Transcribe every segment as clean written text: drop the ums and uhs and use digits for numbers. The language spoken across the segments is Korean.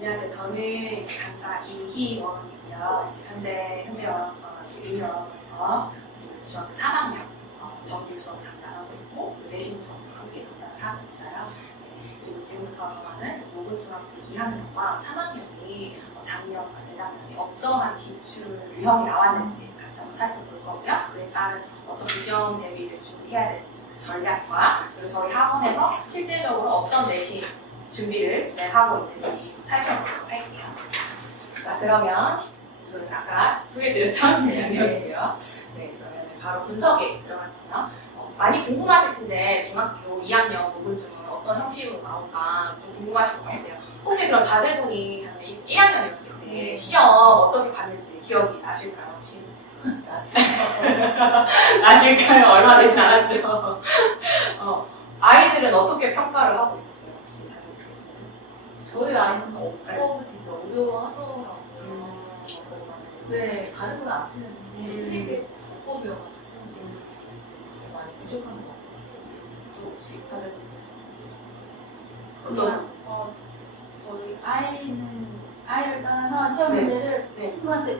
안녕하세요. 저는 이제 강사 이희원이고요. 현재 유희원에서 지금 중학교 3학년 정규 수업 담당하고 있고 내신 수업도 함께 담당을 하고 있어요. 네, 그리고 지금부터 저는 모근중학교 2학년과 3학년이 작년과 재작년에 어떠한 기출 유형이 나왔는지 같이 한번 살펴볼 거고요. 그에 따른 어떻게 시험 대비를 준비해야 되는지 그 전략과 그리고 저희 학원에서 실질적으로 어떤 내신 준비를 진행하고 있는지 좀 살펴보도록 할게요. 자, 그러면 이거는 아까 소개드렸던 제 양념이고요. 네, 그러면 바로 분석에 들어갈게요. 많이 궁금하실 텐데 중학교 2학년 모근중은 어떤 형식으로 나올까 좀 궁금하실 것 같아요. 혹시 그럼 자제분이 작년 1학년이었을 때 시험 어떻게 봤는지 기억이 나실까요? 혹시? 나실까요? 얼마 되진 않았죠. 아이들은 어떻게 평가를 하고 있었어요? 혹시 자제분은? 저희 아이는 어법을 되게 어려워하더라고요. 네, 다른 건 안 틀렸는데 되게 어법이어가지고 되게 많이 부족한 것 같아요. 혹시 자제분께서? 그냥 저희 아이를 떠나서 시험 문제를 네.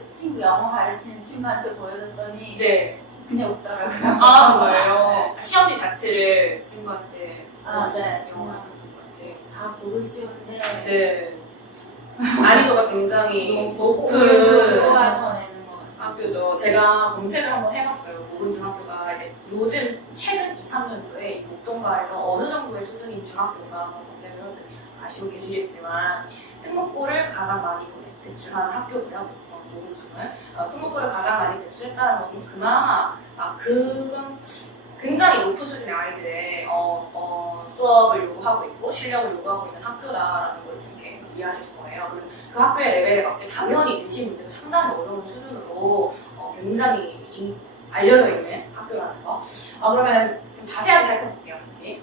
친구 영어 가르치는 친구한테 보여줬더니 네. 그냥 웃더라고요. 아, 정말요? 시험지 자체를 친구한테 네. 영어 가르치는 친구한테 다 모르시는데 네. 난이도가 굉장히 오히려 높은 친구가 더 내는 것 같아요. 학교죠. 제가 검색을 한번 해봤어요. 모근중학교가 이제 요즘 최근 2, 3년도에 목동가에서 어느 정도의 수준인 중학교인가 한번 검색을 해봤더니 아시고 계시겠지만 특목고를 가장 많이 배출하는 학교고요. 모근중은 특목고를 가장 많이 배출했다는 건 그나마 그건 굉장히 높은 수준의 아이들의 수업을 요구하고 있고 실력을 요구하고 있는 학교다라는 걸 좀 이렇게 이해하실 거예요. 그 학교의 레벨에 맞게 당연히 내신 문제도 상당히 어려운 수준으로 굉장히 알려져 있는 학교라는 거. 그러면 좀 자세하게 살펴볼게요, 같이.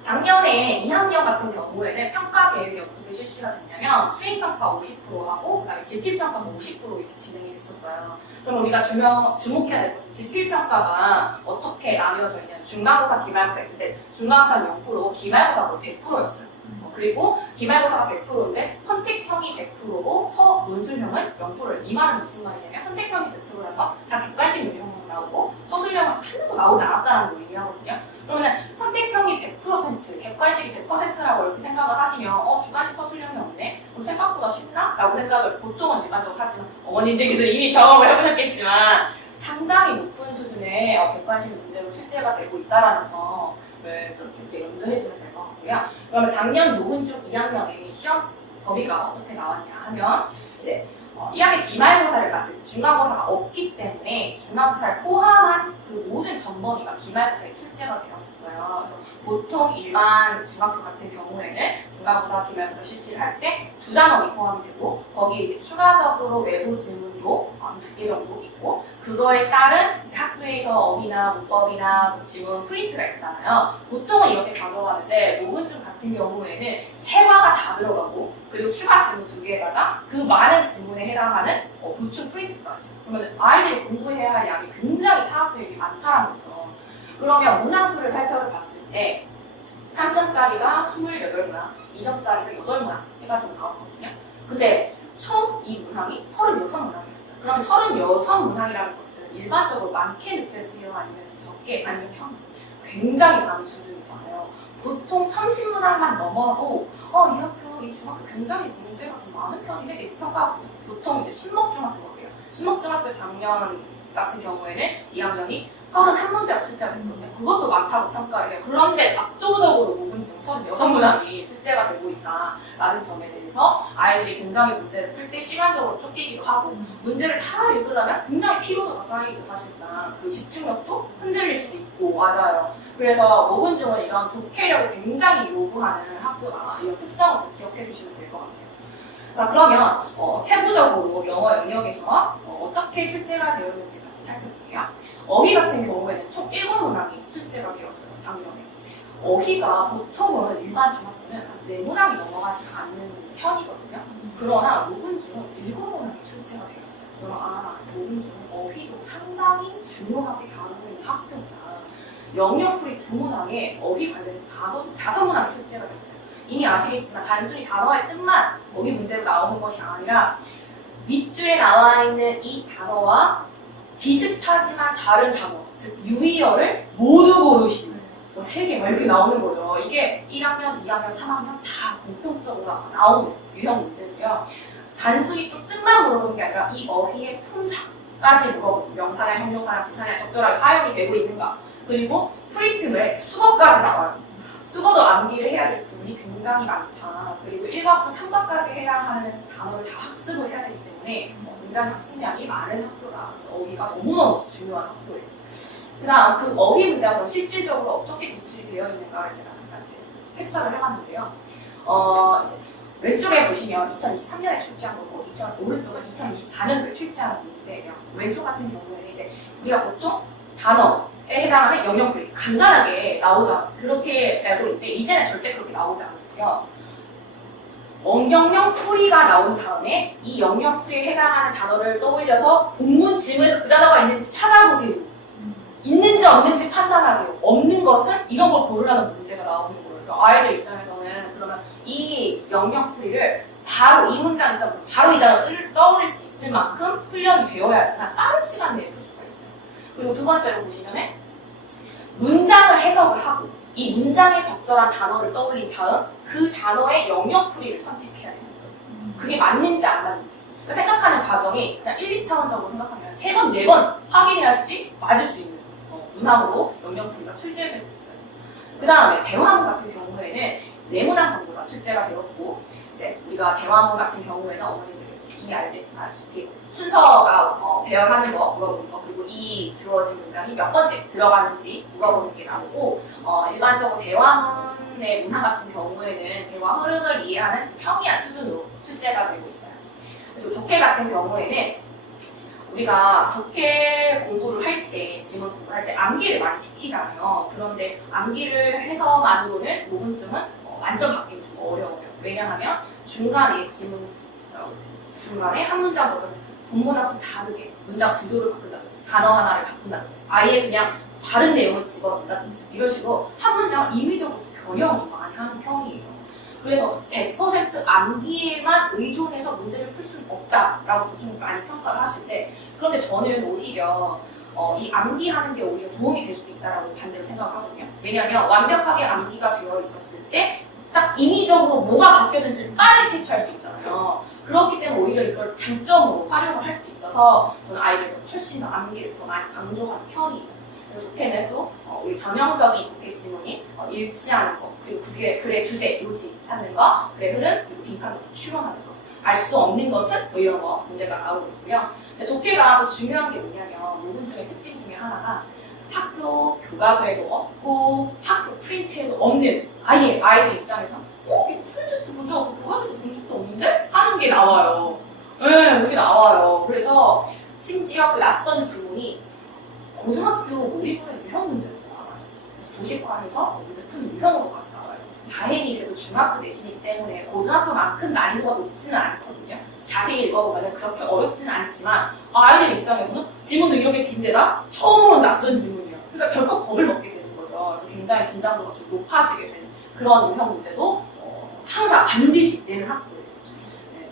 작년에 2학년 같은 경우에는 평가 계획이 어떻게 실시가 됐냐면 수행평가 50%하고 그다음에 지필평가가 50% 이렇게 진행이 됐었어요. 그럼 우리가 주목해야 될 것은 지필평가가 어떻게 나뉘어져 있냐면 중간고사, 기말고사 있을 때 중간고사는 0%고 기말고사가 100%였어요. 그리고 기말고사가 100%인데 선택형이 100%고 논술형은 0%예요. 이 말은 무슨 말이냐면 선택형이 100%라는 건 다 객관식 문형만 나오고 서술형은 하나도 나오지 않았다는 걸 의미하거든요. 그러면 선택형이 100%, 객관식이 100%라고 이렇게 생각을 하시면 주관식 서술형이 없네? 그럼 생각보다 쉽나? 라고 생각을 보통은 일반적으로 하지만 어머님들께서 이미 경험을 해보셨겠지만 상당히 높은 수준의 객관식 문제로 출제가 되고 있다는 점을 좀 이렇게 염두해두면 될 것 같고요. 그러면 작년 모근중 2학년의 시험 범위가 어떻게 나왔냐 하면 이제 1학기 기말고사를 봤을 때 중간고사가 없기 때문에 중간고사를 포함한 그 모든 전범위가 기말고사에 출제가 되었어요. 그래서 보통 일반 중학교 같은 경우에는 중간고사, 기말고사 실시를 할 때 두 단원이 포함이 되고 거기에 이제 추가적으로 외부 지문도 한 2개 정도 있고 그거에 따른 이제 학교에서 어휘나 문법이나 지문 프린트가 있잖아요. 보통은 이렇게 가져가는데 모근중 같은 경우에는 세 과가 다 들어가고 그리고 추가 지문 2개에다가 그 많은 지문에 해당하는 보충 프린트까지. 그러면 아이들이 공부해야 할 양이 굉장히 타학교육이 많다는 거죠. 그러면 문항수를 살펴봤을 때 3점짜리가 28문항, 2점짜리가 8문항 해가지고 나왔거든요. 근데 총 이 문항이 36문항이었어요. 그러면 36문항이라는 것은 일반적으로 많게 느껴지요? 아니면 적게? 아니면 평? 굉장히 많은 수준이잖아요. 보통 30문항만 넘어도 이 학교, 이 중학교 굉장히 문제가 좀 많은 편인데 이렇게 평가하거든요. 보통 이제 신목중학교가 그래요. 신목중학교 작년 같은 경우에는 2학년이 31문제가 출제가 됐거든요. 그것도 많다고 평가를 해요. 그런데 압도적으로 모근중 36문항이 출제가 되고 있다라는 점에 대해서 아이들이 굉장히 문제를 풀 때 시간적으로 쫓기기도 하고 문제를 다 읽으려면 굉장히 피로도가 쌓이죠, 사실상. 그리고 집중력도 흔들릴 수 있고, 맞아요. 그래서 모근중은 이런 독해력을 굉장히 요구하는 학교다. 이런 특성을 좀 기억해 주시면 될 것 같아요. 자, 그러면 세부적으로 영어 영역에서 어떻게 출제가 되었는지 같이 살펴볼게요. 어휘 같은 경우에는 총 7문항이 출제가 되었어요, 작년에. 어휘가 보통은 일반 중학교는 한 4문항이 넘어가지 않는 편이거든요. 그러나 모근중은 7문항이 출제가 되었어요. 그럼 모근중은 어휘도 상당히 중요하게 다루고 있는 학교구나. 영역풀이 2문항에 어휘 관련해서 5문항이 출제가 됐어요. 이미 아시겠지만 단순히 단어의 뜻만 어휘 문제로 나오는 것이 아니라 밑줄에 나와 있는 이 단어와 비슷하지만 다른 단어, 즉 유의어를 모두 고르시는 뭐 3개 막 이렇게 나오는 거죠. 이게 1학년, 2학년, 3학년 다 공통적으로 나오는 유형 문제고요. 단순히 또 뜻만 물어보는 게 아니라 이 어휘의 품사까지 물어보고 명사나 형용사나 부사나 적절하게 사용이 되고 있는가. 그리고 프리트물에 수거까지 나와요. 수거도 암기를 해야 될 부분이 굉장히 많다. 그리고 1과부터 3과까지 해당하는 단어를 다 학습을 해야 되기 때문에 굉장히 학습량이 많은 학교다. 그래서 어휘가 너무너무 중요한 학교예요. 그 다음 그 어휘 문제가 그럼 실질적으로 어떻게 구출이 되어 있는가를 제가 잠깐 캡처를 해봤는데요. 이제 왼쪽에 보시면 2023년에 출제한 거고 오른쪽은 2024년도에 출제한 문제예요. 왼쪽 같은 경우에는 이제 우리가 보통 단어에 해당하는 영역풀이 간단하게 나오잖아요. 그렇게 알고 있는데 이제는 절대 그렇게 나오지 않고요. 원경령 풀이가 나온 다음에 이 영역풀이에 해당하는 단어를 떠올려서 본문 지문에서 그 단어가 있는지 찾아보세요. 있는지 없는지 판단하세요. 없는 것은 이런 걸 고르라는 문제가 나오는 거예요. 그래서 아이들 입장에서는 그러면 이 영역풀이를 바로 이 문장에서 바로 이 단어를 떠올릴 수 있을 만큼 훈련이 되어야지만 빠른 시간 내에 풀 수가 있어요. 그리고 두 번째로 보시면은 문장을 해석을 하고 이 문장에 적절한 단어를 떠올린 다음 그 단어의 영역풀이를 선택해야 됩니다. 그게 맞는지 안 맞는지. 그러니까 생각하는 과정이 그냥 1, 2차원적으로 생각하면 3번, 4번 확인해야지 맞을 수 있는 문항으로 영역풀이가 출제되고 있어요. 그 다음에 대화문 같은 경우에는 네모난 정보가 출제가 되었고 이제 우리가 대화문 같은 경우에는 어머님들이 이미 알다시피 순서가 배열하는 거 물어보는 거 그리고 이 주어진 문장이 몇 번째 들어가는지 물어보는 게 나오고 일반적으로 대화문의 문항 같은 경우에는 대화 흐름을 이해하는 평이한 수준으로 출제가 되고 있어요. 그리고 독해 같은 경우에는 우리가 독해 공부를 할 때, 지문 공부를 할 때 암기를 많이 시키잖아요. 그런데 암기를 해서만으로는 모분쯤은 완전 바뀌기 좀 어려워요. 왜냐하면 중간에 중간에 한 문장으로는 본문하고 좀 다르게 문장 구조를 바꾼다든지 단어 하나를 바꾼다든지 아예 그냥 다른 내용을 집어넣는다든지 이런 식으로 한 문장을 임의적으로 변형을 좀 많이 하는 편이에요. 그래서 100% 암기에만 의존해서 문제를 풀 수는 없다라고 보통 많이 평가를 하시는데 그런데 저는 오히려 이 암기하는 게 오히려 도움이 될 수도 있다라고 반대로 생각을 하거든요. 왜냐하면 완벽하게 암기가 되어 있었을 때 딱 임의적으로 뭐가 바뀌었는지 빠르게 캐치할 수 있잖아요. 그렇기 때문에 오히려 이걸 장점으로 활용을 할 수 있어서 저는 아이들을 훨씬 더 암기를 더 많이 강조하는 편이에요. 그래서 독해는 또 우리 전형적인 독해 지문이 일치하는 거 그리고 글의 주제, 요지 찾는 거 글의 흐름, 그리고 빈칸부터 추론하는 거 알 수 없는 것은 뭐 이런 거 문제가 나오고 있고요. 근데 독해가 또 중요한 게 뭐냐면 모분쯤의 특징 중에 하나가 학교 교과서에도 없고 학교 프린트에도 없는 아예 아이들 입장에서 이거 프린트에서도 본 적 없고 교과서에도 본 적도 없는데? 하는 게 나와요. 네, 그게 나와요. 그래서 심지어 그 낯선 지문이 고등학교 모의고사 유형 문제로 나와요. 그래서 도식화해서 문제 푸는 유형으로까지 나와요. 다행히 그래도 중학교 내신이기 때문에 고등학교만큼 난이도가 높지는 않거든요. 그래서 자세히 읽어보면 그렇게 어렵지는 않지만 아이들 입장에서는 지문은 이렇게 긴데다 처음으로 낯선 지문이에요. 그러니까 결국 겁을 먹게 되는 거죠. 그래서 굉장히 긴장도가 좀 높아지게 되는 그런 유형 문제도 항상 반드시 내는 학교예요. 네.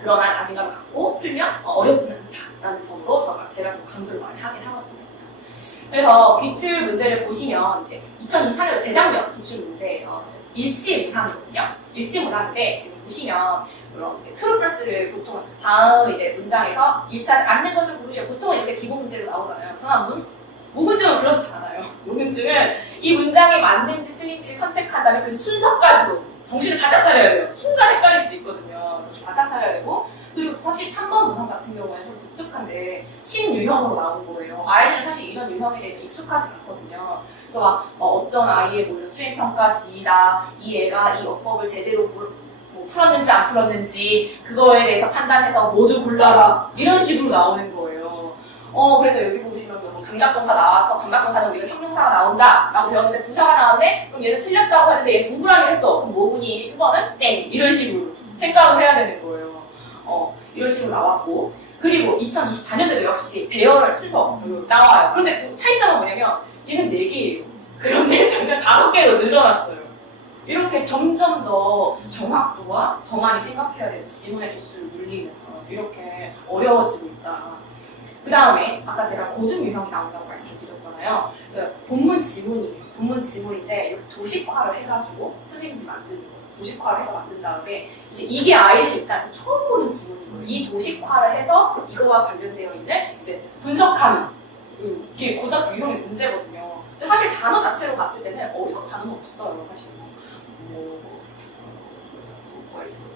그러나 자신감을 갖고 풀면 어렵지는 않다라는 점으로 제가 좀 강조를 많이 하긴 하거든요. 그래서 기출 문제를 보시면 이제 2024년 재작년 기출 문제예요. 일치 문항이거든요. 일치 문항인데 지금 보시면 이렇게 true, false를 보통 다음 이제 문장에서 일치하지 않는 것을 고르셔. 보통은 이렇게 기본 문제로 나오잖아요. 그러나 모문증은 그렇지 않아요. 모문증은 이 문장이 맞는지 틀린지를 선택한다면 그 순서까지도 정신을 바짝 차려야 돼요. 순간 헷갈릴 수도 있거든요. 정신 바짝 차려야 되고 그리고 33번 문항 같은 경우에는 좀 독특한데 신유형으로 나온 거예요. 아이들은 사실 이런 유형에 대해서 익숙하지 않거든요. 그래서 막 어떤 아이의 모든 수행평가지이다. 이 애가 이 어법을 제대로 풀었는지 안 풀었는지 그거에 대해서 판단해서 모두 골라라. 이런 식으로 나오는 거예요. 그래서 여기 보시면 뭐 감작동사 나와서 감작동사는 우리가 형용사가 나온다 라고 배웠는데 부사가 나왔네? 그럼 얘는 틀렸다고 했는데 얘는 동그라미를 했어. 그럼 모분이 1번은 땡! 이런 식으로 생각을 해야 되는 거예요. 이런 식으로 나왔고 그리고 2024년도에도 역시 배열할 순서 나와요. 그런데 또 차이점은 뭐냐면 얘는 4개예요. 그런데 작년 5개로 늘어났어요. 이렇게 점점 더 정확도와 더 많이 생각해야 되는 지문의 개수를 늘리는 이렇게 어려워지고 있다. 그 다음에 아까 제가 고등 유형이 나온다고 말씀드렸잖아요. 그래서 본문 지문인데 이렇게 도식화를 해가지고 선생님들이 만드는 거예요. 도식화를 해서 만든 다음에 이제 이게 아이들 입장에서 처음 보는 지문인 거예요. 이 도식화를 해서 이거와 관련되어 있는 이제 분석하는 이게 고등학교 유형의 문제거든요. 근데 사실 단어 자체로 봤을 때는 이런 단어는 없어요.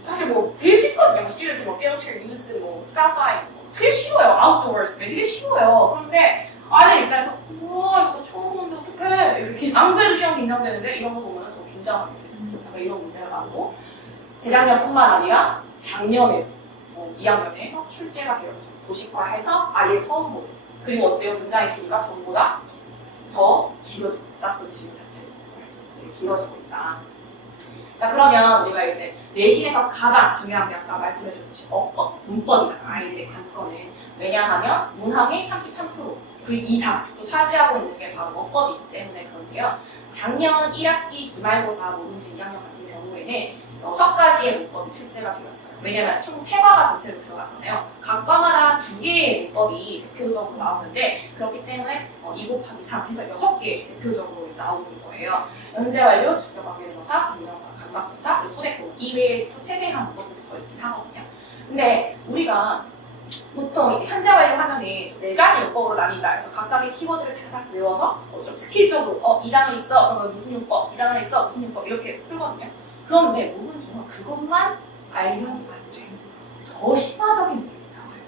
사실 뭐 되게 쉽거든요. student, 뭐 filter, use, 뭐 sapphire 되게 쉬워요. outdoors 되게 쉬워요. 그런데 아이들 입장에서 우와 이거 처음 보는데 어떡해 이렇게 안 그래도 시험 긴장되는데 이런 거 보면 더 긴장하게 돼요. 약간 이런 문제가 나오고 재작년뿐만 아니라 작년에 2학년에서 출제가 되었죠. 도식화해서 아예 처음 보는 그리고 어때요? 문장의 길이가 전보다 더 길어지고 있다. 지문 자체가 길어지고 있다. 자 그러면 우리가 이제 내신에서 가장 중요한 게 아까 말씀해주신 문법이잖아. 아이들의 관건은 왜냐하면 문항의 33%그 이상 또 차지하고 있는 게 바로 문법이기 때문에 그런데요. 작년 1학기 기말고사 모범진 2학년 같은 경우에는 6가지의 문법이 출제가 되었어요. 왜냐면 총 3과가 전체로 들어갔잖아요. 각 과마다 2개의 문법이 대표적으로 나오는데 그렇기 때문에 2 곱하기 3 해서 6개 대표적으로 나오는 거예요. 현재 완료, 주격 관계대명사, 비명사, 감각동사, 그리고 소대꾸 이외에 좀 세세한 문법들이 더 있긴 하거든요. 근데 우리가 보통 이제 현재 완료 하면은 4가지 문법으로 나뉜다 해서 각각의 키워드를 탁탁 외워서 좀 스킬적으로 이 단어 있어 그러면 무슨 문법, 이 단어 있어 무슨 문법 이렇게 풀거든요. 그런데 모근지는 그것만 알면 안 돼요. 더 심화적인 내용이 나와요.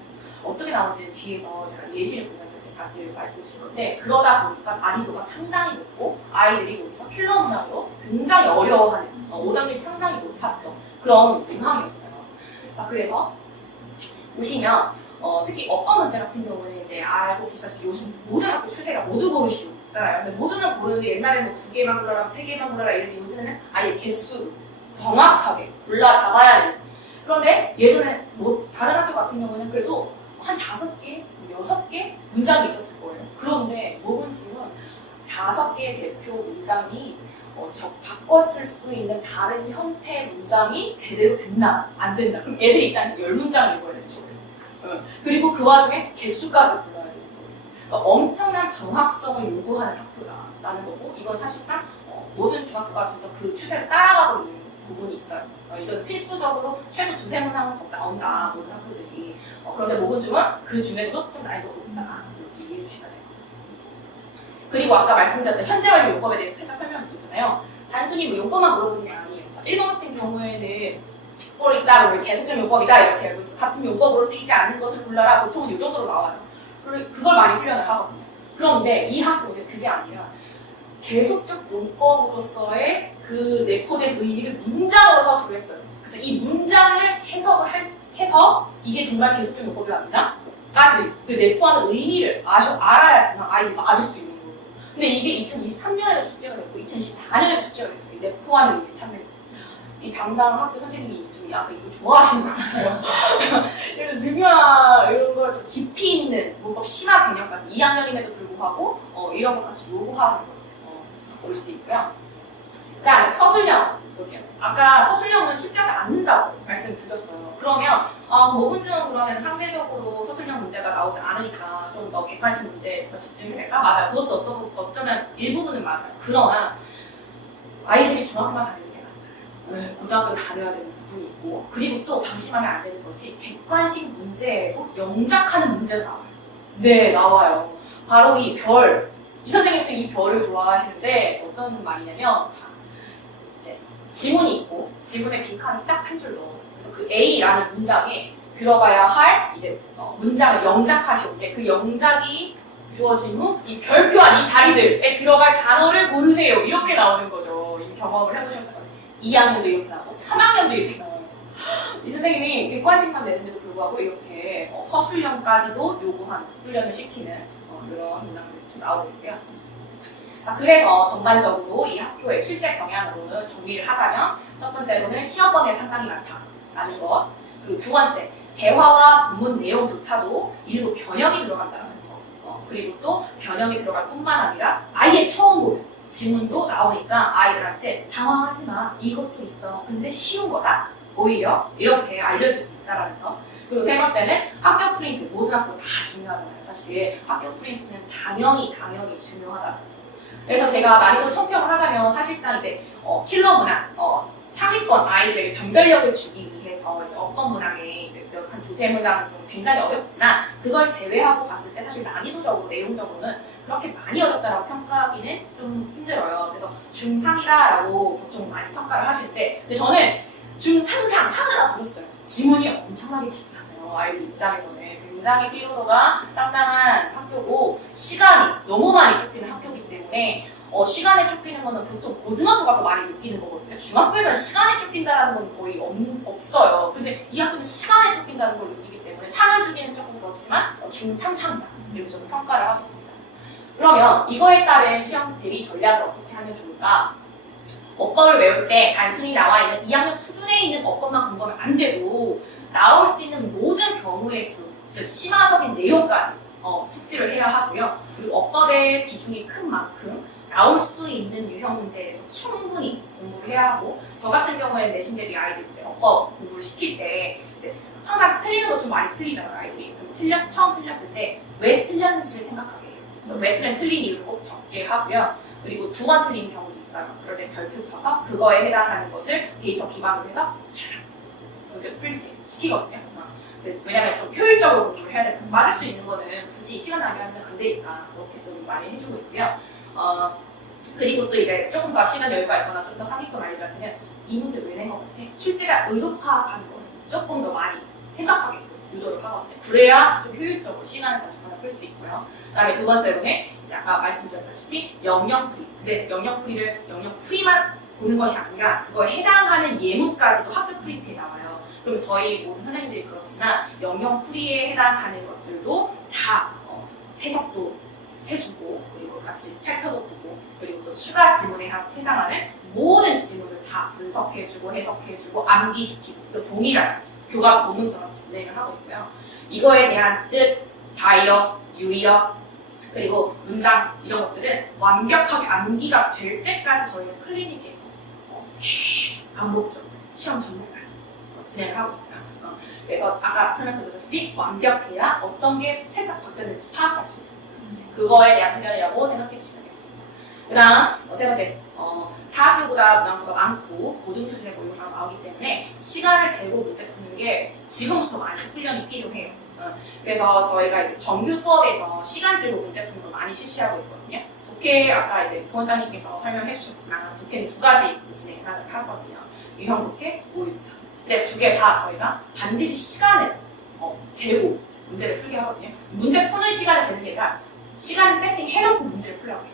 어떻게 나오는지 뒤에서 제가 예시를 보면서 같이 말씀드릴 건데 그러다 보니까 난이도가 상당히 높고 아이들이 여기서 킬러 문항으로 굉장히 어려워하는 오점률이 상당히 높았죠. 그런 문항이었어요. 자 그래서 보시면 특히 어법 문제 같은 경우는 이제 알고 계시다시피 요즘 모든 학교 추세가 모두 고르시오잖아요. 근데 모두는 고르는데 옛날에는 2개만 골라라, 3개만 골라라 이랬는데 요즘에는 아예 개수 정확하게 골라 잡아야 되는. 그런데 예전에 뭐 다른 학교 같은 경우는 그래도 한 5개, 6개 문장이 있었을 거예요. 그런데 모근지는 5개의 대표 문장이 바꿔 쓸 수 있는 다른 형태의 문장이 제대로 됐나 안 된다. 그럼 애들 입장에서 10문장을 읽어야 되죠. 그리고 그 와중에 개수까지 골라야 되는 거예요. 그러니까 엄청난 정확성을 요구하는 학교다라는 거고 이건 사실상 모든 중학교가 진짜 그 추세를 따라가고 있는 부분이 있어요. 이건 필수적으로 최소 2-3문항은 꼭 나온다 모든 학교들이. 그런데 모근중은 그 중에서도 좀 난이도가 높다 이렇게 이해해 주시면 돼요. 그리고 아까 말씀드렸던 현재 완료 용법에 대해서 살짝 설명을 드렸잖아요. 단순히 뭐 용법만 물어보는 게 아니에요. 1번 같은 경우에는 꼴이 있다, 뭐 계속적 용법이다 이렇게 알고 있어. 같은 용법으로 쓰이지 않는 것을 골라라. 보통은 이 정도로 나와요. 그걸 많이 훈련을 하거든요. 그런데 이 학교는 그게 아니라 계속적 용법으로서의 그 내포된 의미를 문장으로 서술을 했어요. 그래서 이 문장을 해석을 해서 이게 정말 계속적 용법이 맞나? 까지 그 내포하는 의미를 알아야지만 아이가 맞을 수 있는 거예요. 근데 이게 2023년에도 출제가 됐고 2014년에도 출제가 됐어요. 내포하는 의미를 찾는 이 담당 학교 선생님이 좀 약간 이거 좋아하시는 것 같아요. 이런 중요한 이런 걸 좀 깊이 있는 문법 심화 개념까지 2학년임에도 불구하고 이런 것까지 요구하는 걸 볼 수 있고요. 그다음에 서술형 볼게요. 아까 서술형은 출제하지 않는다고 말씀드렸어요. 그러면 모분지는 그러면 상대적으로 서술형 문제가 나오지 않으니까 좀 더 객관식 문제에 좀 더 집중해야 될까? 맞아요. 그것도 어쩌면 일부분은 맞아요. 그러나 아이들이 중학교만 다니는 게 맞아요. 고등학교도 다녀야 되는 부분이 있고 그리고 또 방심하면 안 되는 것이 객관식 문제에도 영작하는 문제가 나와요. 네, 나와요. 바로 이 별. 이 선생님도 이 별을 좋아하시는데 어떤 말이냐면 자, 이제 지문이 있고 지문에 빈칸이 딱 한 줄 넣어요. 그래서 그 A라는 문장에 들어가야 할 이제 문장을 영작하시는데 그 영작이 주어진 후 이 별표한 이 자리들에 들어갈 단어를 고르세요. 이렇게 나오는 거죠. 이미 경험을 해보셨을 거예요. 2학년도 이렇게 나오고 3학년도 이렇게 나와요. 이 선생님이 객관식만 내는데도 불구하고 이렇게 서술형까지도 요구하는 훈련을 시키는 이런 문항들이 좀 나오고 있고요. 자, 그래서 전반적으로 이 학교의 출제 경향으로는 정리를 하자면 첫 번째로는 시험 범위가 상당히 많다라는 것. 그리고 두 번째, 대화와 본문 내용조차도 일부 변형이 들어간다는 거. 그리고 또 변형이 들어갈 뿐만 아니라 아예 처음 보는 지문도 나오니까 아이들한테 당황하지 마. 이것도 있어. 근데 쉬운 거다. 오히려 이렇게 알려줄 수 있다라는 점. 그리고 세 번째는 학교 프린트. 모든 학교 다 중요하잖아요. 사실 학교 프린트는 당연히 중요하다. 그래서 제가 난이도 총평을 하자면 사실상 이제 킬러 문항, 상위권 아이들에게 변별력을 주기 위해서 이제 어떤 문항에 이제 한 두세 문항 좀 굉장히 어렵지만 그걸 제외하고 봤을 때 사실 난이도적으로 내용적으로는 그렇게 많이 어렵다라고 평가하기는 좀 힘들어요. 그래서 중상이다라고 보통 많이 평가를 하시는데 근데 저는 중상상 하나 더 줬어요. 지문이 엄청나게 길잖아요. 아이들 입장에서는 굉장히 피로도가 상당한 학교고 시간이 너무 많이 쫓기는 학교이기 때문에 시간에 쫓기는 거는 보통 고등학교 가서 많이 느끼는 거거든요. 중학교에서는 시간에 쫓긴다는 건 거의 없어요. 근데 이 학교는 시간에 쫓긴다는 걸 느끼기 때문에 상을 주기는 조금 그렇지만 중상상이다. 이렇게 저는 평가를 하겠습니다. 그러면 이거에 따른 시험 대비 전략을 어떻게 하면 좋을까? 어법을 외울 때 단순히 나와 있는 2학년 수준에 있는 어법만 공부하면 안 되고 나올 수 있는 모든 경우의 수, 즉 심화적인 내용까지 숙지를 해야 하고요. 그리고 어법의 비중이 큰 만큼 나올 수 있는 유형 문제에 대해서 충분히 공부를 해야 하고 저 같은 경우에는 내신 대비 아이들 이제 어법 공부를 시킬 때 이제 항상 틀리는 거 좀 많이 틀리잖아요. 아이들이 처음 틀렸을 때 왜 틀렸는지를 생각하게 해요. 그래서 왜 틀린 이유를 꼭 적게 하고요. 그리고 2번 틀린 경우도 있어요. 그럴 때 별표 쳐서 그거에 해당하는 것을 데이터 기반으로 해서 촤락 문제 풀게 시키거든요. 왜냐면 좀 효율적으로 공부를 해야 되고 맞을 수 있는 거는 굳이 시간 낭비하면 안 되니까 그렇게 좀 많이 해주고 있고요. 그리고 또 이제 조금 더 시간 여유가 있거나 좀 더 상위권 아이들한테는 이 문제 왜 낸 것 같아? 출제자 의도 파악하는 거를 조금 더 많이 생각하게 유도를 하거든요. 그래야 좀 효율적으로 시간을 단축하면 풀 수 있고요. 그 다음에 두 번째로는 이제 아까 말씀드렸다시피 영역풀이. 근데 영역풀이만 보는 것이 아니라 그거에 해당하는 예문까지도 학교 프린트에 나와요. 그럼 저희 모든 선생님들이 그렇지만 영역풀이에 해당하는 것들도 다 해석도 해주고 그리고 같이 살펴도 보고 그리고 또 추가 지문에 해당하는 모든 지문을 다 분석해주고 해석해주고 암기시키고 그 동일한 교과서 본문처럼 진행을 하고 있고요. 이거에 대한 뜻, 다이어, 유의어 그리고 문장 이런 것들은 완벽하게 암기가 될 때까지 저희는 클리닉에서 계속 반복적으로 시험 전날까지 진행을 하고 있어요. 그래서 아까 설명드렸다시피 완벽해야 어떤 게 살짝 바뀌었는지 파악할 수 있습니다. 그거에 대한 훈련이라고 생각해 주시면 되겠습니다. 그 다음 세 번째, 타 학교보다 문항수가 많고 고등 수준의 모의고사가 나오기 때문에 시간을 재고 문제 푸는 게 지금부터 많이 훈련이 필요해요. 그래서 저희가 이제 정규 수업에서 시간 재고 문제 푸는 걸 많이 실시하고 있거든요. 독해 아까 이제 부원장님께서 설명해 주셨지만 독해는 두 가지 진행을 하거든요. 유형 독해, 모의고사. 근데 두 개 다 저희가 반드시 시간을 재고 문제를 풀게 하거든요. 문제 푸는 시간을 재는 게 아니라 시간을 세팅해놓고 문제를 풀려고 해요.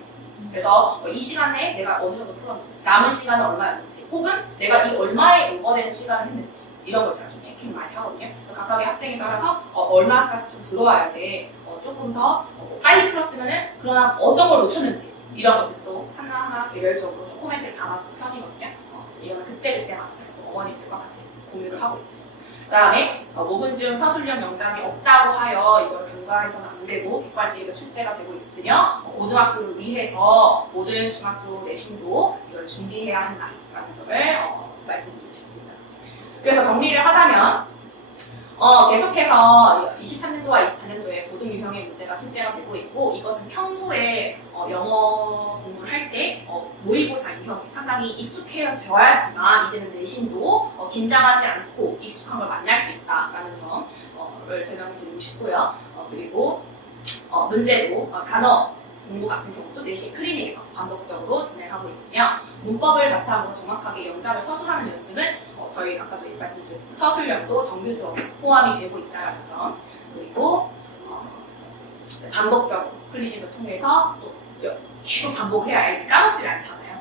그래서 이 시간에 내가 어느 정도 풀었는지, 남은 시간은 얼마였는지, 혹은 내가 이 얼마에 오버되는 시간을 했는지 이런 걸 제가 좀 체킹 많이 하거든요. 그래서 각각의 학생에 따라서 얼마까지 좀 들어와야 돼, 조금 더 빨리 풀었으면은 그러나 어떤 걸 놓쳤는지 이런 것들도 하나하나 개별적으로 좀 코멘트를 담아주는 편이거든요. 이거는 그때마다 제가 또 어머님들과 같이 공유를 하고 있고 그 다음에 모분 중 서술형 영장이 없다고 하여 이걸 불가해서는 안 되고 객관식으로 출제가 되고 있으며 고등학교를 위해서 모든 중학교 내신도 이걸 준비해야 한다라는 점을 말씀드리고 싶습니다. 그래서 정리를 하자면 계속해서 23년도와 24년도에 고등 유형의 문제가 출제가 되고 있고 이것은 평소에 영어 공부를 할 때 모의고사 유형이 상당히 익숙해져야지만 이제는 내신도 긴장하지 않고 익숙한 걸 만날 수 있다라는 점을 설명을 드리고 싶고요. 그리고 문제도 단어 공부 같은 경우도 내신 클리닉에서 반복적으로 진행하고 있으며 문법을 바탕으로 정확하게 영장을 서술하는 연습은 저희 아까도 말씀드렸지만 서술형도 정규 수업에 포함이 되고 있다는 점 그리고 반복적으로 클리닉을 통해서 또 계속 반복을 해야 아이들이 까먹지 않잖아요.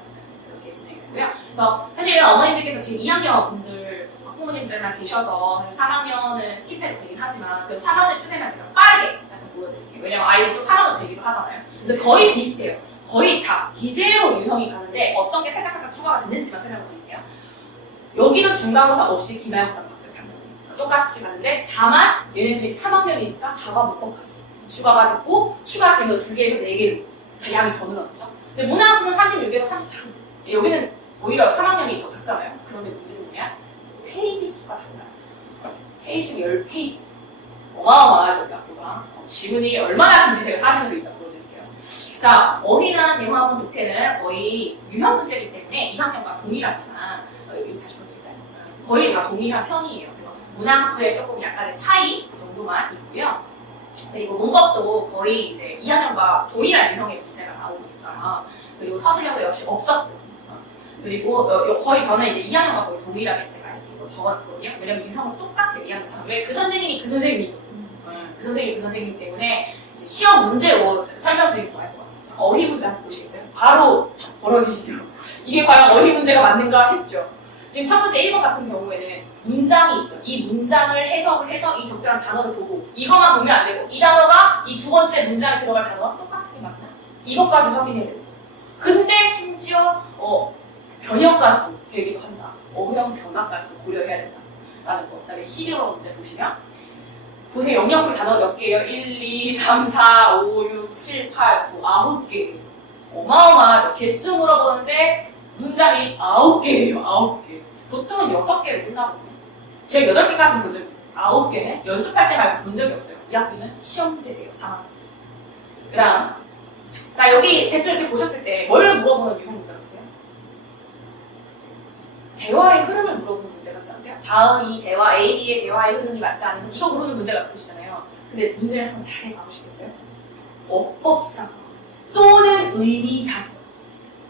그렇게 진행되고요. 그래서 사실 어머님들께서 지금 2학년 분들 학부모님들만 계셔서 3학년은 스킵해도 되긴 하지만 그 3학년 추세만 제가 빠르게 잠깐 보여드릴게요. 왜냐면 아이들이 또 3학년 되기도 하잖아요. 근데 거의 비슷해요. 거의 다 이대로 유형이 가는데 어떤 게 살짝 추가가 됐는지만 설명을 드릴게요. 여기도 중간고사 없이 기말고사 봤어요. 당연히. 똑같이 가는데 다만 얘네들이 3학년이니까 4과 몇 번까지 추가가 됐고 추가 질문 2개에서 4개로 양이 더 늘어났죠. 근데 문항수는 36에서 33. 여기는 오히려 3학년이 더 작잖아요. 그런데 문제는 뭐냐? 페이지 수가 달라요. 페이지 10페이지. 어마어마하죠, 우리 학교가. 지문이 얼마나 긴지 제가 사진으로 이따 보여드릴게요. 자, 어휘나 대화문 독해는 거의 유형 문제이기 때문에 2학년과 동일합니다. 여기 다시 보여드릴까요? 거의 다 동일한 편이에요. 그래서 문항수에 조금 약간의 차이 정도만 있고요. 그리고 문법도 거의 이제 2학년과 동일한 유형의 문제가 나오고 있어요. 그리고 서술형도 역시 없었고. 그리고 거의 저는 이제 2학년과 거의 동일하게 제가 이거 적었거든요. 왜냐면 유형은 똑같아요. 2학년처럼. 왜 그 선생님이 그 선생님이거든요. 그 선생님이 그 선생님이기 때문에 이제 시험 문제로 설명드리면 더 알 것 같아요. 자, 어휘 문제 한번 보시겠어요? 바로 벌어지시죠. 이게 과연 어휘 문제가 맞는가 싶죠. 지금 첫 번째 1번 같은 경우에는 문장이 있어요. 이 문장을 해석을 해서 이 적절한 단어를 보고 이것만 보면 안 되고 이 단어가 이 두 번째 문장에 들어갈 단어와 똑같은 게 맞나? 이것까지 확인해야 되고 근데 심지어 변형까지도 되기도 한다. 어휘형 변화까지도 고려해야 된다라는 거. 그다음에 12번 문제 보세요. 영역풀이 단어가 몇 개예요? 1, 2, 3, 4, 5, 6, 7, 8, 9, 9개. 어마어마하죠. 개수 물어보는데 문장이 9개예요. 9개. 보통은 6개를 끝나거든요. 제가 8개까지 본 적이 있어요. 9개는 연습할 때 말고 본 적이 없어요. 이 학교는 시험제예요. 상황. 그 다음 자 여기 대충 이렇게 보셨을 때 뭘 물어보는 유형 문제였어요? 대화의 흐름을 물어보는 문제 같지 않으세요? 다음이 대화 A, B의 대화의 흐름이 맞지 않은 것 이거 물어보는 문제 같으시잖아요. 근데 문제를 한번 자세히 봐보시겠어요? 어법상 또는 의미상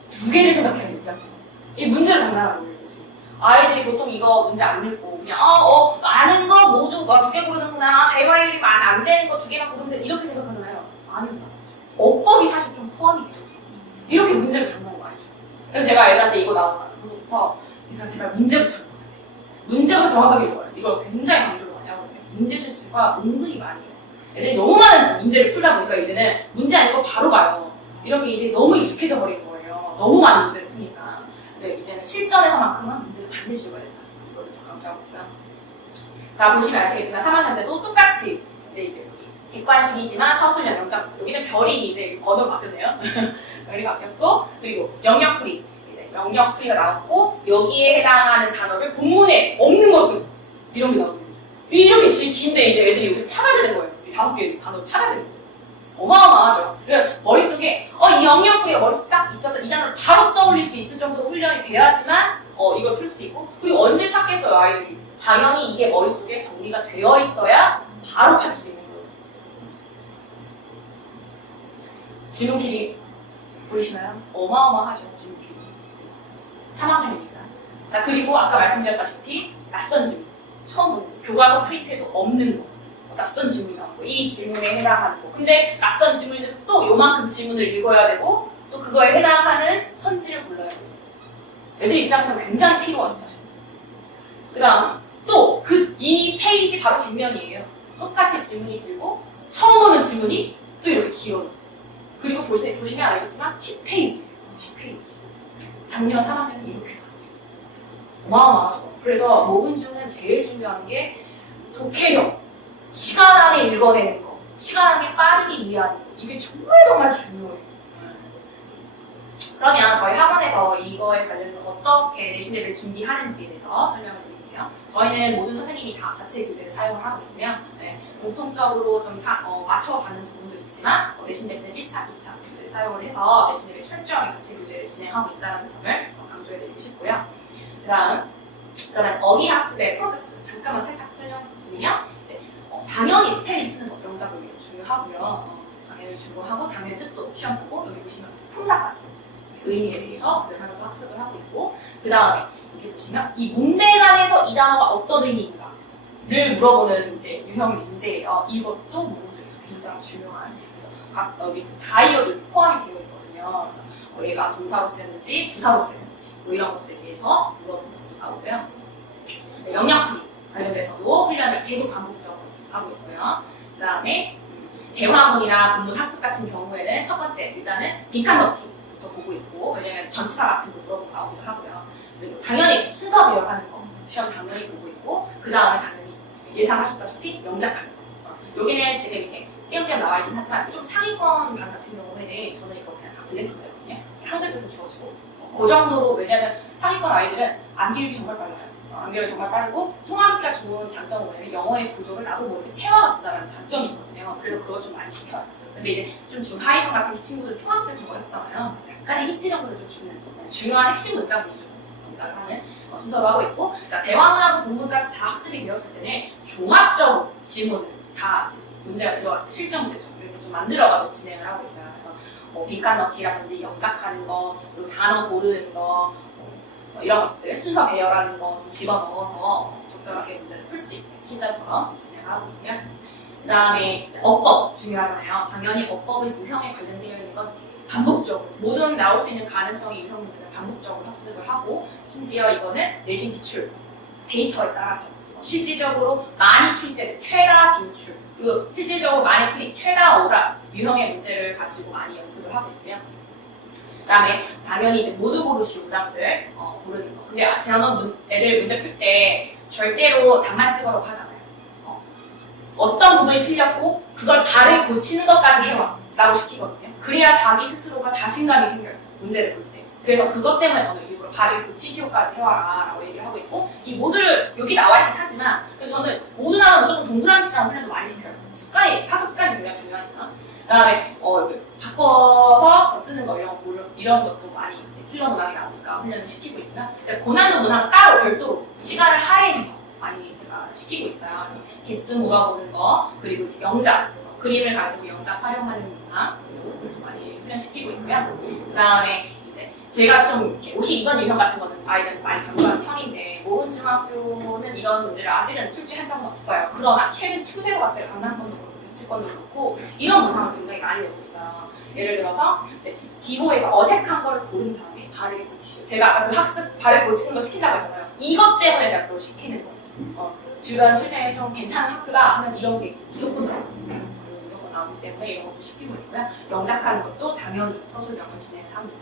두 개를 생각해야 된다. 이 문제를 장난하는 거예요. 지금. 아이들이 보통 이거 문제 안 읽고 그냥 아는 거 모두 두 개 고르는구나. 대화의 흐름이 안 되는 거 두 개만 고르면 돼. 이렇게 생각하잖아요. 아닙니다. 어법이 사실 좀 포함이 되죠. 이렇게 문제를 장난하는 거 아니죠. 그래서 제가 애들한테 이거 나오는 거부터 일단 제발 문제부터 읽어야 돼요. 문제부터 정확하게 읽어야 돼요. 이걸 굉장히 강조를 많이 하거든요. 문제 실수가 은근히 많이 해요. 애들이 너무 많은 문제를 풀다 보니까 이제는 문제 아니고 바로 가요. 이런 게 이제 너무 익숙해져 버린 거예요. 너무 많은 문제를 푸니까. 그래서 이제는 실전에서만큼은 문제를 반드시 읽어야 된다. 이거를 좀 강조하고 있고요. 자, 보시면 아시겠지만 3학년 때도 똑같이 이제 이게 객관식이지만 서술형 영장 여기는 별이 이제 번호 바뀌었네요. 별이 바뀌었고 그리고 영역풀이 이제 영역풀이가 나왔고 여기에 해당하는 단어를 본문에 없는 것으로 이런 게 나오는 거죠. 이렇게 긴데 이제 애들이 여기서 찾아야 되는 거예요. 이 5개 단어를 찾아야 되는 거예요. 어마어마하죠. 그러니까 머릿속에 이 영역풀이가 머릿속에 딱 있어서 이 단어를 바로 떠올릴 수 있을 정도로 훈련이 돼야지만 이걸 풀 수도 있고 그리고 언제 찾겠어요 아이들이. 당연히 이게 머릿속에 정리가 되어 있어야 바로 찾을 수 있는 거예요. 지문 길이 보이시나요? 어마어마하죠, 지문 길이. 3학년입니다. 자, 그리고 아까 말씀드렸다시피 낯선 지문. 처음 보는 거. 교과서 프린트에도 없는 거. 낯선 지문이 나오고 이 지문에 해당하는 거. 근데 낯선 지문인데도 또 요만큼 지문을 읽어야 되고 또 그거에 해당하는 선지를 골라야 돼요. 애들 입장에서 굉장히 필요하죠, 사실. 그 다음 또 이 페이지 바로 뒷면이에요. 똑같이 지문이 길고 처음 보는 지문이 또 이렇게 길어요. 그리고 보시면 알겠지만 10페이지. 작년 3학년은 이렇게 봤어요. 어마어마하죠. 그래서 모분 중은 제일 중요한 게 독해력, 시간 안에 읽어내는 거, 시간 안에 빠르게 이해하는 거. 이게 정말 중요해요. 그러면 저희 학원에서 이거에 관련해서 어떻게 내신 대비를 준비하는지에 대해서 설명을 드릴게요. 저희는 모든 선생님이 다 자체 교재를 사용을 하고 있고요. 네, 공통적으로 좀 맞춰가는 부분도 있지만 내신 대비는 1차, 2차 교재를 사용을 해서 내신 대비 철저하게 자체 교재를 진행하고 있다는 점을 강조해드리고 싶고요. 그러면 어휘 학습의 프로세스 잠깐만 살짝 설명드리면 이제 당연히 스펠링 쓰는 거 영작 여기 중요하고요. 당연히 중요하고 당연히 뜻도 시험 보고 여기 보시면 품사까지 의미에 대해서 구별하면서 학습을 하고 있고 그 다음에 여기 보시면 이 문맥 안에서 이 단어가 어떤 의미인가를 물어보는 이제 유형 문제예요. 이것도 문제에서 굉장히 중요한 그래서 각 여기 다이어도 포함이 되어 있거든요. 그래서 얘가 동사로 쓰였는지 부사로 쓰였는지 이런 것들에 대해서 물어보는 것도 나오고요. 영역풀이 관련돼서도 훈련을 계속 반복적으로 하고 있고요. 그 다음에 대화문이나 본문 학습 같은 경우에는 첫 번째 일단은 빈칸 넣기부터 보고 있고 왜냐면 전치사 같은 거 물어보고 나오기도 하고요. 그리고 당연히 순서 배열하는 거 시험 당연히 보고 있고 그 다음에 당연히 예상하셨다시피 명작하는 거. 여기는 지금 이렇게 띄엄띄엄 나와 있긴 하지만 좀 상위권 반 같은 경우에는 저는 이거 그냥 다 블랙으로 했거든요. 한글 뜻은 주어지고 그 정도로 왜냐하면 상위권 아이들은 암기력이 정말 빨라요. 암기력이 정말 빠르고 통합기가 좋은 장점은 뭐냐면 영어의 구조를 나도 모르게 체화한다는 장점이 있거든요. 그래서 그걸 좀 많이 시켜요. 근데 이제 좀 중하위권 같은 친구들 통합기가 좀 어렵잖아요. 그래서 약간의 힌트 정도를 좀 주는 중요한 핵심 문장 위주 문장을 하는 순서로 하고 있고, 자 대화문하고 본문까지 다 학습이 되었을 때는 종합적으로 지문을 다 문제가 들어갔을 때 실전 문제점 이렇게 좀 만들어가서 진행을 하고 있어요. 그래서 뭐 빈칸 넣기라든지 영작하는 거, 그리고 단어 고르는 거, 뭐 이런 것들 순서 배열하는 거 집어넣어서 적절하게 문제를 풀 수도 있게 실전처럼 좀 진행하고 있고요. 그 다음에 어법 중요하잖아요. 당연히 어법은 유형에 관련되어 있는 건 반복적으로 모든 나올 수 있는 가능성의 유형 문제는 반복적으로 학습을 하고, 심지어 이거는 내신 기출 데이터에 따라서 실질적으로 많이 출제된 최다 빈출, 그리고 실질적으로 많이 틀린 최다 오답 유형의 문제를 가지고 많이 연습을 하고 있고요. 그 다음에 당연히 이제 모두 고르시 오답들 고르는 거. 근데 지난번 애들 문제 풀 때 절대로 답만 찍으라고 하잖아요. 어떤 부분이 틀렸고 그걸 바르게 고치는 것까지 해와 라고 시키거든요. 그래야 자기 스스로가 자신감이 생겨요. 문제를 볼 때. 그래서 그것 때문에 저는 일부러 바르게 고치시오까지 해와라 라고 얘기를 하고 있고, 이 모두를 여기 나와 있긴 하지만 그래서 저는 모두 나오면 무조건 동그라미 치라는 훈련도 많이 시켜요. 습관이, 학습 습관이 굉장히 중요하니까. 그 다음에 바꿔서 쓰는 거 이런 것도 많이 이제 필러 문항이 나오니까 훈련을 시키고 있고요. 이제 고난도 문항 따로 별도로 시간을 할애해서 많이 제가 시키고 있어요. 개수 물어보는 거, 그리고 이제 영작, 그림을 가지고 영작 활용하는 문항 이런 것들도 많이 훈련시키고 있고요. 그 다음에 이제 제가 좀 이렇게 52번 유형 같은 거는 아이들한테 많이 강조하는 편인데, 모은중학교는 이런 문제를 아직은 출제한 적은 없어요. 그러나 최근 추세로 봤을 때 강남권도 그렇고 대치권도 그렇고 이런 문항을 굉장히 많이 내고 있어요. 예를 들어서 이제 기호에서 어색한 거를 고른 다음에 바르게 고치시오. 제가 아까 그 학습 바르게 고치는 거 시킨다고 했잖아요. 이것 때문에 제가 그걸 시키는 거예요. 주변 추세에 좀 괜찮은 학교다 하면 이런 게 무조건 나오거든요. 무조건 나오기 때문에 이런 것도 시키고 있고요. 영작하는 것도 당연히 서술형을 진행을 합니다.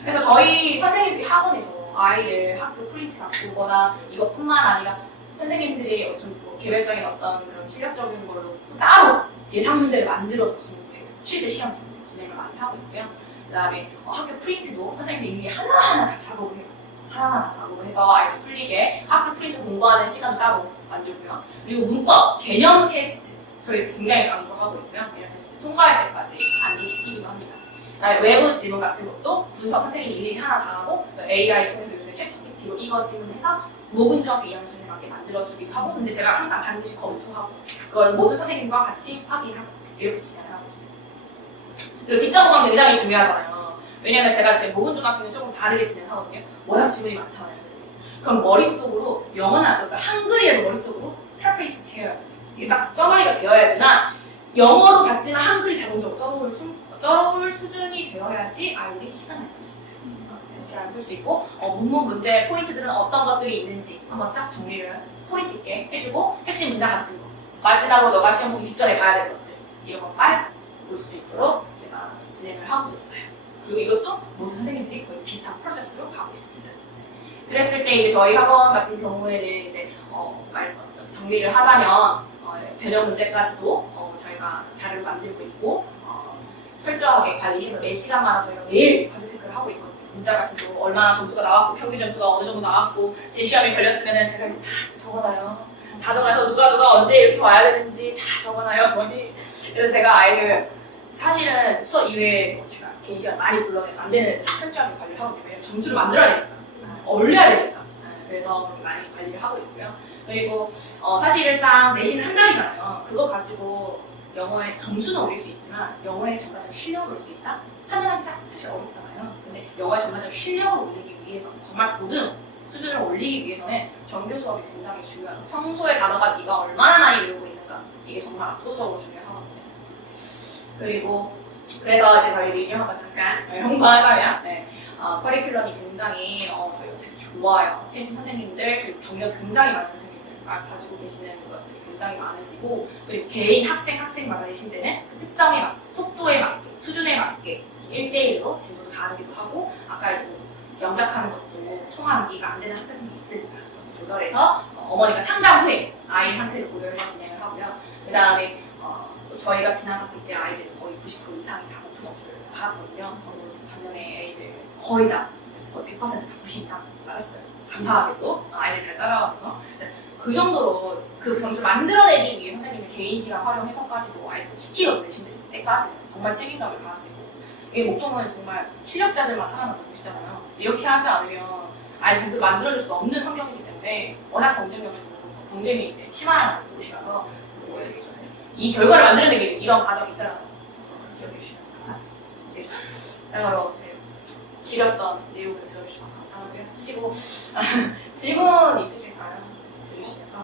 그래서 저희 선생님들이 학원에서 아이들 학교 프린트나 보거나 이것뿐만 아니라 선생님들이 좀 개별적인 어떤 그런 실력적인 걸로 또 따로 예상 문제를 만들어서 진행해요. 실제 시험처럼 진행을 많이 하고 있고요. 그 다음에 학교 프린트도 선생님들이 일일이 하나하나 다 작업을 해요. 하나하나 다 작업을 해서 아이들 풀리게 학교 프린트 공부하는 시간 따로 만들고요. 그리고 문법, 개념 테스트 저희 굉장히 강조하고 있고요. 개념 테스트 통과할 때까지 안내시키기도 합니다. 그다음에 외부 지문 같은 것도 분석 선생님이 일일이 하나 다 하고 AI 통해서 요즘에 챗GPT로 이거 질문해서 모근적 이해함수에 맞게 만들어주기도 하고, 근데 제가 항상 반드시 검토하고 그걸 모든 선생님과 같이 확인하고 이렇게 진행을 하고 있어요. 그리고 뒷전공감 굉장히 중요하잖아요. 왜냐면 제가 제 모근중학교는 조금 다르게 진행하거든요. 워낙 질문이 많잖아요. 그럼 머릿속으로 영어나 그러니까 한글이라도 머릿속으로 패러프레이징 해요. 이게 딱 써머리가 되어야지만 영어로 봤지만 한글이 자동적으로 떠올 수준이 되어야지 아이들이 시간을 풀 수 있어요. 시간을 풀 수 있고 문문 문제 포인트들은 어떤 것들이 있는지 한번 싹 정리를 포인트 있게 해주고, 핵심 문장 같은 거 마지막으로 너가 시험 보기 직전에 봐야 될 것들 이런 거 빨리 볼 수 있도록 제가 진행을 하고 있어요. 그리고 이것도 모든 선생님들이 거의 비슷한 프로세스로 가고 있습니다. 그랬을 때 이제 저희 학원 같은 경우에는 이제 정리를 하자면 변형 문제까지도 저희가 자료를 만들고 있고 철저하게 관리해서 매 시간마다 저희가 매일 과제 체크를 하고 있거든요. 문자가 수도 얼마나 점수가 나왔고 평균 점수가 어느 정도 나왔고 제 시험이 걸렸으면 제가 이렇게 다 적어놔요. 다 적어놔서 누가 언제 이렇게 와야 되는지 다 적어놔요. 그래서 제가 아이를 사실은 수업 이외에 제가 개인 시간 많이 불러내서 안 되는 애들 철저하게 관리를 하고 있고요. 점수를 만들어야 되니까 올려야 되니까. 그래서 그렇게 많이 관리를 하고 있고요. 그리고 사실상 내신은 한 달이잖아요. 그거 가지고 영어의 점수는 올릴 수 있지만 영어의 전반적인 실력을 올릴 수 있다? 판단하기 사실 어렵잖아요. 근데 영어의 전반적인 실력을 올리기 위해서 정말 고등 수준을 올리기 위해서는 정규 수업이 굉장히 중요하고, 평소에 단어가 네가 얼마나 많이 외우고 있는가 이게 정말 압도적으로 중요하거든요. 그리고 그래서 이제 저희 리뷰학과 잠깐 홍보하자면 커리큘럼이 굉장히 저희가 되게 좋아요. 최신 선생님들 그리고 경력 굉장히 많은 선생님들 가지고 계시는 것들이 굉장히 많으시고, 그리고 개인 학생마다 내신 데는 그 특성에 맞게, 속도에 맞게, 수준에 맞게 1대1로 진도도 다르기도 하고, 아까 이제 영작하는 것도 통합기가 안 되는 학생들이 있으니까 조절해서 어머니가 상담 후에 아이 상태를 고려해서 진행을 하고요. 그 다음에 저희가 지난 학기 때 아이들이 거의 90% 이상이 다 목표 점수를 받았거든요. 그래서 작년에 애들 거의 다, 거의 100%다 90 이상 맞았어요. 감사하게도 아이들 잘 따라와서 이제 그 정도로 그 점수를 만들어내기 위해 선생님이 개인 시간 활용해서까지도 아이들 시키거든요. 힘들 때까지는 정말 책임감을 가지고 이게 목동은 정말 실력자들만 살아남는 곳이잖아요. 이렇게 하지 않으면 아이들 점수를 만들어줄 수 없는 환경이기 때문에 워낙 경쟁이 이제 심한 곳이라서 이 결과를 만들어내기 이런 과정이 있다는 거 기억해 주시면 감사하겠습니다. 네. 자, 그럼 이제 길었던 내용을 들어주셔서 감사하고요. 혹시 질문 있으실까요? 들으시면서.